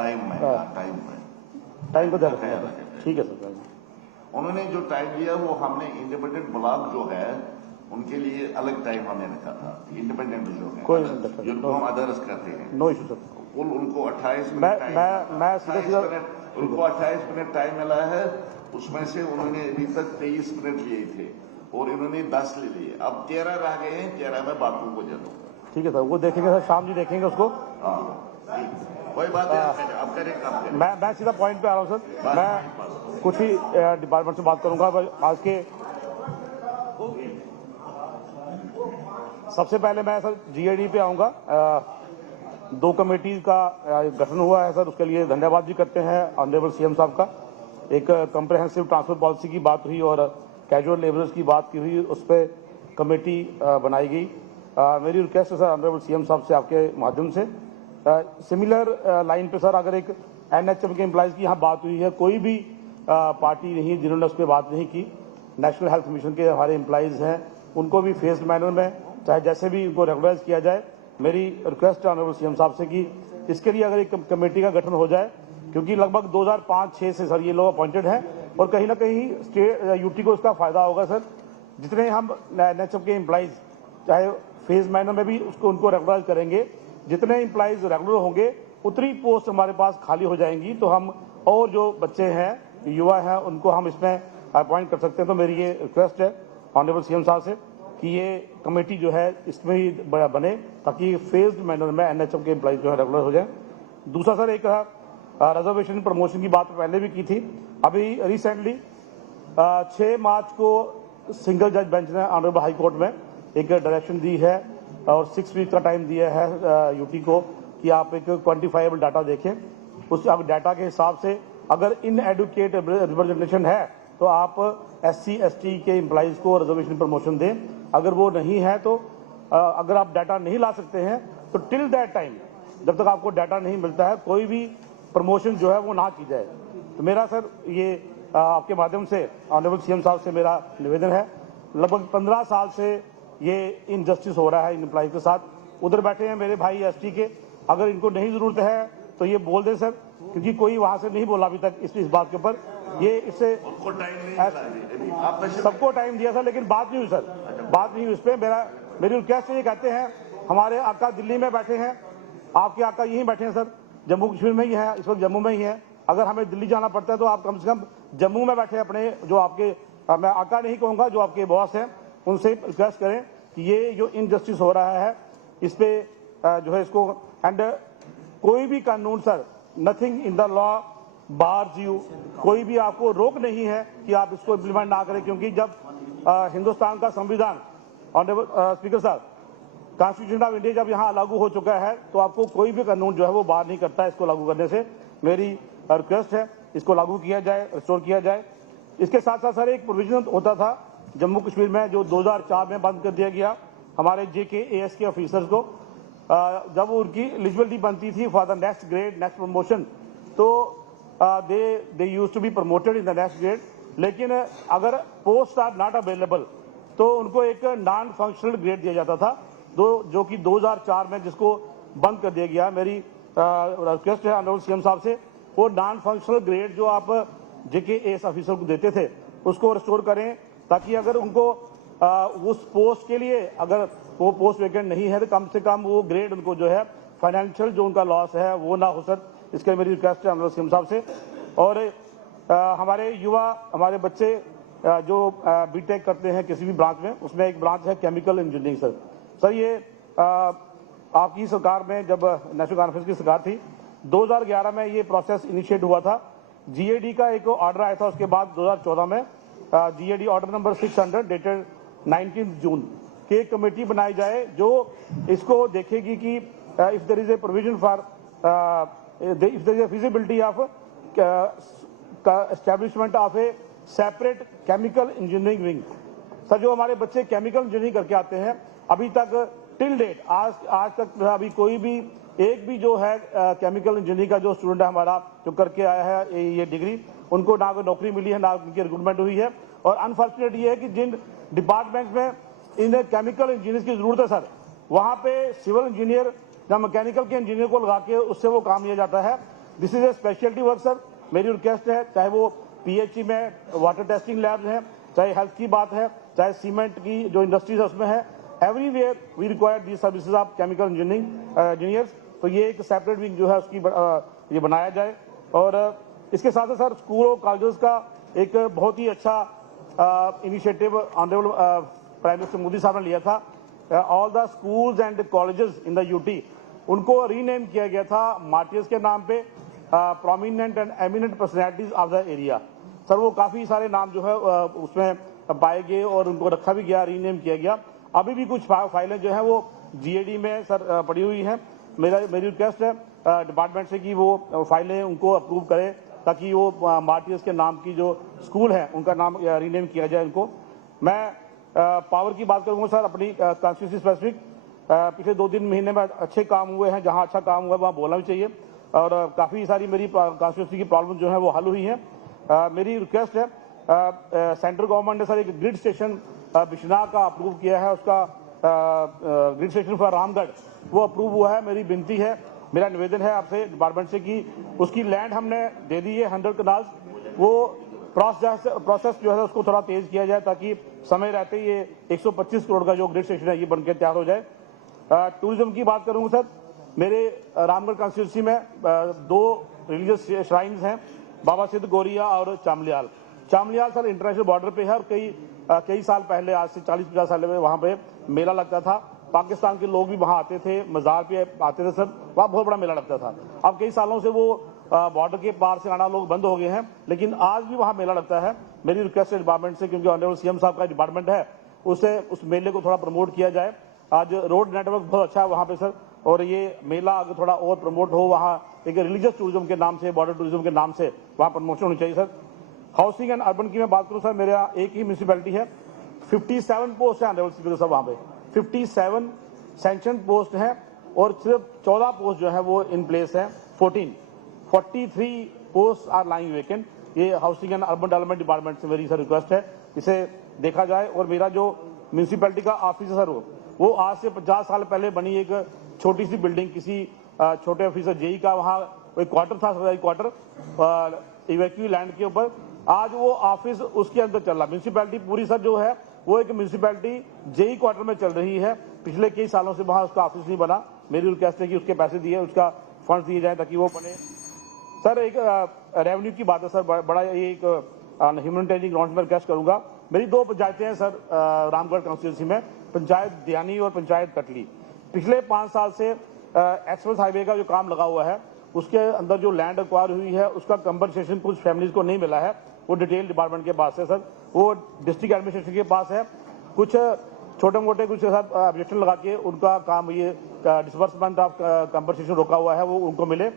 Time को ध्यान रखना। ठीक है सर। उन्होंने जो टाइम दिया वो हमने इंडिपेंडेंट ब्लॉक जो है उनके लिए अलग टाइम हमने रखा था। इंडिपेंडेंट जो है कोई जिनको हम अदर्स कहते हैं, नो इशू सर। उनको 28 मिनट टाइम, मैं सीधा उनको 28 मिनट टाइम मिला है। उसमें से उन्होंने अभी तक 23 मिनट लिए थे और इन्होंने 10 ले लिए। अब 13 रह गए हैं, 13 में बापू को जरूर। ठीक है सर, वो देखेंगे सर, शाम जी देखेंगे उसको। कोई बात नहीं, आप करें। मैं सीधा पॉइंट पे आ रहा हूँ सर। मैं कुछ ही डिपार्टमेंट से बात करूंगा आज के। सबसे पहले मैं सर जीएडी पे आऊंगा। 2 कमेटी का गठन हुआ है सर, उसके लिए धन्यवाद भी करते हैं ऑनरेबल सीएम साहब का। एक कम्प्रहेंसिव ट्रांसफर पॉलिसी की बात हुई और कैजुअल लेबरर्स की बात की हुई, उस पर कमेटी बनाई गई। मेरी रिक्वेस्ट है सर ऑनरेबल सीएम साहब से आपके माध्यम से, सिमिलर लाइन पे सर अगर एक एनएचएम के एम्प्लॉइज की यहाँ बात हुई है, कोई भी पार्टी नहीं जिन्होंने उस पर बात नहीं की। नेशनल हेल्थ मिशन के हमारे एम्प्लॉइज हैं, उनको भी फेस्ड मैनर में चाहे जैसे भी उनको रेगुलराइज किया जाए। मेरी रिक्वेस्ट है ऑनरेबल सीएम साहब से कि इसके लिए अगर एक कमेटी का गठन हो जाए, क्योंकि लगभग 2005-6 से सर ये लोग अपॉइंटेड हैं और कहीं ना कहीं स्टेट यूटी को इसका फायदा होगा सर। जितने हम एनएचएम के एम्प्लॉइज चाहे फेज मैनर में भी उनको रेगुलराइज करेंगे, जितने एम्प्लॉइज रेगुलर होंगे उतनी पोस्ट हमारे पास खाली हो जाएंगी, तो हम और जो बच्चे हैं युवा हैं उनको हम इसमें अपॉइंट कर सकते हैं। तो मेरी ये रिक्वेस्ट है ऑनरेबल सीएम साहब से कि ये कमेटी जो है इसमें ही बने ताकि फेज्ड मैनर में एनएचएम के एम्प्लॉइज जो है रेगुलर हो जाए। दूसरा सर एक रिजर्वेशन प्रमोशन की बात पहले भी की थी। अभी रिसेंटली 6 मार्च को सिंगल जज बेंच ने ऑनरेबल हाई कोर्ट में एक डायरेक्शन दी है और 6 वीक का टाइम दिया है यूटी को कि आप एक क्वान्टिफाइबल डाटा देखें। उस डाटा के हिसाब से अगर इनएडुकेट रिप्रेजेंटेशन है तो आप SC ST के एम्प्लॉइज को रिजर्वेशन प्रमोशन दें। अगर वो नहीं है तो अगर आप डाटा नहीं ला सकते हैं तो टिल दैट टाइम, जब तक आपको डाटा नहीं मिलता है, कोई भी प्रमोशन जो है वो ना की जाए। तो मेरा सर ये आपके माध्यम से ऑनरेबल सीएम साहब से मेरा निवेदन है। लगभग 15 साल से ये इनजस्टिस हो रहा है इन एम्प्लॉइज के साथ। उधर बैठे हैं मेरे भाई ST के, अगर इनको नहीं जरूरत है तो ये बोल दें सर, क्योंकि कोई वहां से नहीं बोला अभी तक इस बात के ऊपर। ये इससे सबको टाइम दिया सर, लेकिन बात नहीं हुई सर, बात नहीं हुई इस पर। मेरी रिक्वेस्ट ये कहते हैं, हमारे आका दिल्ली में बैठे हैं, आपके आका यहीं बैठे हैं सर, जम्मू कश्मीर में ही है, इस वक्त जम्मू में ही है। अगर हमें दिल्ली जाना पड़ता है तो आप कम से कम जम्मू में बैठे अपने जो आपके, मैं आका नहीं कहूँगा, जो आपके बॉस हैं उनसे रिक्वेस्ट करें कि ये जो इनजस्टिस हो रहा है इस पर जो है इसको, एंड कोई भी कानून sir, nothing in the law bars you, कोई भी आपको रोक नहीं है कि आप इसको इम्प्लीमेंट ना करें। क्योंकि जब हिंदुस्तान का संविधान, ऑनरेबल स्पीकर साहब, कॉन्स्टिट्यूशन ऑफ इंडिया जब यहाँ लागू हो चुका है तो आपको कोई भी कानून जो है वो बार नहीं करता है इसको लागू करने से। मेरी रिक्वेस्ट है इसको लागू किया जाए, रिस्टोर किया जाए। इसके साथ साथ सर एक प्रोविजन होता था जम्मू कश्मीर में जो 2004 में बंद कर दिया गया, हमारे JK-AS के ऑफिसर्स को जब उनकी एलिजिबिलिटी बनती थी for the next grade, next promotion, तो they used to be promoted in the next grade. लेकिन अगर पोस्ट आर नॉट अवेलेबल तो उनको एक नॉन फंक्शनल ग्रेड दिया जाता था, जो कि 2004 में जिसको बंद कर दिया गया। मेरी रिक्वेस्ट है ऑनरेबल सीएम साहब से, वो नॉन फंक्शनल ग्रेड जो आप JK-AS ऑफिसर को देते थे उसको रिस्टोर करें, ताकि अगर उनको उस पोस्ट के लिए अगर वो पोस्ट वैकेंट नहीं है तो कम से कम वो ग्रेड उनको जो है फाइनेंशियल जो उनका लॉस है वो ना हो सर। इसके मेरी रिक्वेस्ट है ऑनरेबल सीएम साहब से। और हमारे युवा, हमारे बच्चे जो बीटेक करते हैं किसी भी ब्रांच में, उसमें एक ब्रांच है केमिकल इंजीनियरिंग सर। ये आपकी सरकार में, जब नेशनल कॉन्फ्रेंस की सरकार थी, 2011 में ये प्रोसेस इनिशिएट हुआ था। GAD का एक ऑर्डर आया था, उसके बाद 2014 में GAD ऑर्डर नंबर 600 डेटेड 19 जून की एक कमेटी बनाई जाए जो इसको देखेगी कि if there is a provision for if there is a feasibility of establishment of a separate chemical engineering wing। Sir जो हमारे बच्चे केमिकल इंजीनियरिंग करके आते हैं, अभी तक टिल डेट आज तक अभी कोई भी एक भी जो है केमिकल इंजीनियरिंग का जो स्टूडेंट है हमारा जो करके आया है ये डिग्री, उनको ना कोई नौकरी मिली है, ना उनकी रिक्रूटमेंट हुई है। और अनफॉर्चुनेट ये है कि जिन डिपार्टमेंट में इन केमिकल इंजीनियर्स की जरूरत है सर, वहाँ पे सिविल इंजीनियर या मैकेनिकल के इंजीनियर को लगा के उससे वो काम लिया जाता है, this is a speciality work sir. मेरी रिक्वेस्ट है, चाहे वो पीएचई में वाटर टेस्टिंग लैब्स हैं, चाहे हेल्थ की बात है, चाहे सीमेंट की जो इंडस्ट्रीज है उसमें है, everywhere we require the services of chemical engineers. तो ये एक सेपरेट विंग जो है उसकी ये बनाया जाए। और इसके साथ सर स्कूल और कॉलेजेस का एक बहुत ही अच्छा initiative honourable prime minister Modi साहब ने लिया था। All the schools and colleges in the UT उनको रीनेम किया गया था मार्टियर्स के नाम पे, prominent and eminent personalities of the area. Sir वो काफी सारे नाम जो है उसमें पाए गए और उनको रखा भी गया, रीनेम किया गया। अभी भी कुछ फाइलें जो है वो जीएडी में सर पड़ी हुई हैं। मेरी रिक्वेस्ट है डिपार्टमेंट से कि वो फाइलें उनको अप्रूव करें ताकि वो मार्टियर्स के नाम की जो स्कूल है उनका नाम रीनेम किया जाए उनको। मैं पावर की बात करूंगा सर अपनी कॉन्स्टिट्यूंसी स्पेसिफिक। पिछले 2-3 महीने में अच्छे काम हुए हैं, जहां अच्छा काम हुआ है वहां बोलना भी चाहिए। और काफी सारी मेरी कॉन्स्टिट्यूंसी की प्रॉब्लम जो है वो हल हुई है। मेरी रिक्वेस्ट है, सेंट्रल गवर्नमेंट ने सर एक ग्रिड स्टेशन बिश्नाह का अप्रूव किया है, उसका ग्रिड स्टेशन फॉर रामगढ़ वो अप्रूव हुआ है। मेरी विनती है, मेरा निवेदन है आपसे डिपार्टमेंट से कि उसकी लैंड हमने दे दी है 100 कनाल्स, वो प्रोसेस जो है उसको थोड़ा तेज किया जाए ताकि समय रहते ही ये 125 करोड़ का जो ग्रिड स्टेशन है ये बनकर तैयार हो जाए। टूरिज्म की बात करूंगा सर, मेरे रामगढ़ कॉन्स्टिट्यूंसी में 2 रिलीजियस श्राइन्स हैं, बाबा सिद्ध गौरिया और चामलियाल। चामलियाल सर इंटरनेशनल बॉर्डर पे है और कई साल पहले, आज से 40-50 साल में वहां पे मेला लगता था। पाकिस्तान के लोग भी वहां आते थे, मजार पे आते थे सर, वहां बहुत बड़ा मेला लगता था। अब कई सालों से वो बॉर्डर के पार से आना लोग बंद हो गए हैं, लेकिन आज भी वहां मेला लगता है। मेरी रिक्वेस्ट है डिपार्टमेंट से, क्योंकि ऑनरेबल सीएम साहब का डिपार्टमेंट है, उसे उस मेले को थोड़ा प्रमोट किया जाए। आज रोड नेटवर्क बहुत अच्छा है वहां पे सर, और ये मेला अगर थोड़ा और प्रमोट हो, वहां एक रिलीजियस टूरिज्म के नाम से, बॉर्डर टूरिज्म के नाम से वहां प्रमोशन होनी चाहिए सर। हाउसिंग एंड अर्बन की मैं बात करूं सर, मेरा एक ही म्यूनिसिपैलिटी है, 57 पोस्ट है ऑनरेबल स्पीकर साहब वहां पे, 57 सैंक्शन पोस्ट हैं और सिर्फ 14 पोस्ट जो है वो इन प्लेस है। 43 पोस्ट आर लाइंग वेकेंट। ये housing and urban development department से मेरी सर रिक्वेस्ट है, इसे देखा जाए। और मेरा जो म्यूनिसिपैलिटी का ऑफिस है सर, वो आज से 50 साल पहले बनी एक छोटी सी बिल्डिंग, किसी छोटे ऑफिसर जेई का वहाँ एक क्वार्टर था, सरकारी क्वार्टर इवैक्यू लैंड के ऊपर। आज वो ऑफिस उसके अंदर चल रहा। म्यूनिसिपैलिटी पूरी सर जो है वो एक म्यूनिसिपैलिटी जेई क्वार्टर में चल रही है। पिछले कई सालों से वहां उसका ऑफिस नहीं बना। मेरी रिक्वेस्ट है कि उसके पैसे दिए, उसका फंड दिए जाए ताकि वो बने। सर एक रेवेन्यू की बात है सर, बड़ा ये एक ह्यूमैनिटेरियन ग्राउंड में रिक्वेस्ट करूंगा। मेरी 2 पंचायतें हैं सर रामगढ़ कॉन्स्टिट्यूंसी में, पंचायत दियानी और पंचायत कटली। पिछले 5 साल से एक्सप्रेस हाईवे का जो काम लगा हुआ है, उसके अंदर जो लैंड एक्वायर हुई है उसका कंपनसेशन कुछ फैमिलीज को नहीं मिला है। वो डिटेल डिपार्टमेंट के पास है सर, वो डिस्ट्रिक्ट एडमिनिस्ट्रेशन के पास है। कुछ छोटे मोटे कुछ ऑब्जेक्शन लगा के उनका काम, ये डिसबर्समेंट ऑफ कंपनसेशन रोका हुआ है, वो उनको मिले।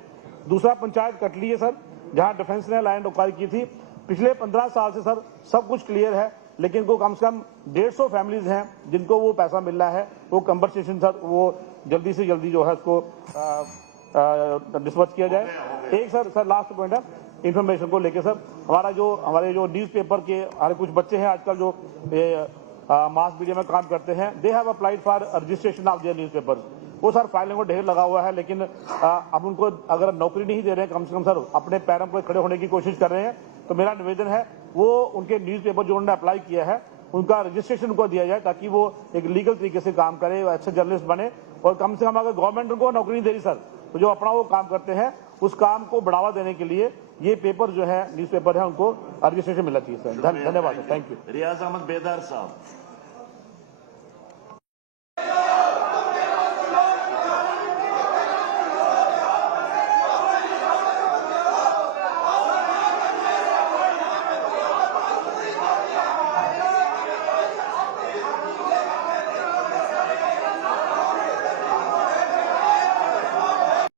दूसरा पंचायत कटली है सर, जहां डिफेंस ने लैंड एक्वायर की थी। पिछले 15 साल से सर सब कुछ क्लियर है, लेकिन को कम से कम 150 फैमिलीज हैं जिनको वो पैसा मिल रहा है। वो कंपनसेशन सर वो जल्दी से जल्दी जो है उसको डिस्बर्स किया जाए। एक सर लास्ट पॉइंट है इन्फॉर्मेशन को लेके सर, हमारे जो न्यूज़पेपर के हमारे कुछ बच्चे हैं आजकल जो मास मीडिया में काम करते हैं, they have applied for registration of their newspapers. वो सर फाइलिंग को ढेर लगा हुआ है, लेकिन अब उनको अगर नौकरी नहीं दे रहे हैं, कम से कम सर अपने पैरों पर खड़े होने की कोशिश कर रहे हैं। तो मेरा निवेदन है वो उनके न्यूज़पेपर जो उन्होंने अप्लाई किया है उनका रजिस्ट्रेशन उनको दिया जाए ताकि वो एक लीगल तरीके से काम करे, अच्छे जर्नलिस्ट बने। और कम से कम अगर गवर्नमेंट उनको नौकरी नहीं दे रही सर, तो जो अपना वो काम करते हैं उस काम को बढ़ावा देने के लिए ये पेपर जो है न्यूज़पेपर है उनको रजिस्ट्रेशन मिलना चाहिए सर। धन्यवाद, थैंक यू। रियाज अहमद बेदार साहब।